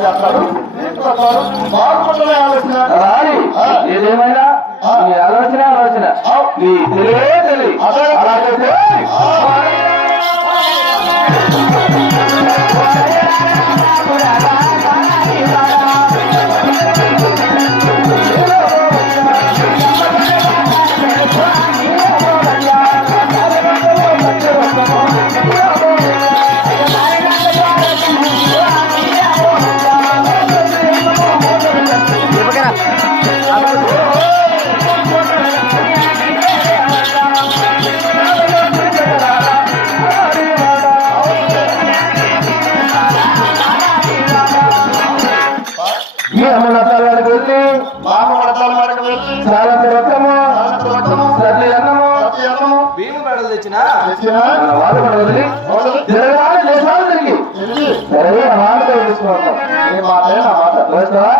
చేస్తారు బాగుంటుందనే ఆలోచన. రాని ఏదేమైనా? ఆలోచన ఆలోచన. నీ తెలివే తెలివి అలాగైతే అమ్మనతాలకు వెళ్ళి బామ్మ వడతాలకు వెళ్ళి చాలా రక్తము ప్రతి అన్నము భీము మెడలు తెచ్చిన? వాళ్ళు పడవలి జరగాలి దేశాలు తిరిగి. సరే మాట తెలుసుకుంటాం మాట మాట. వస్తావా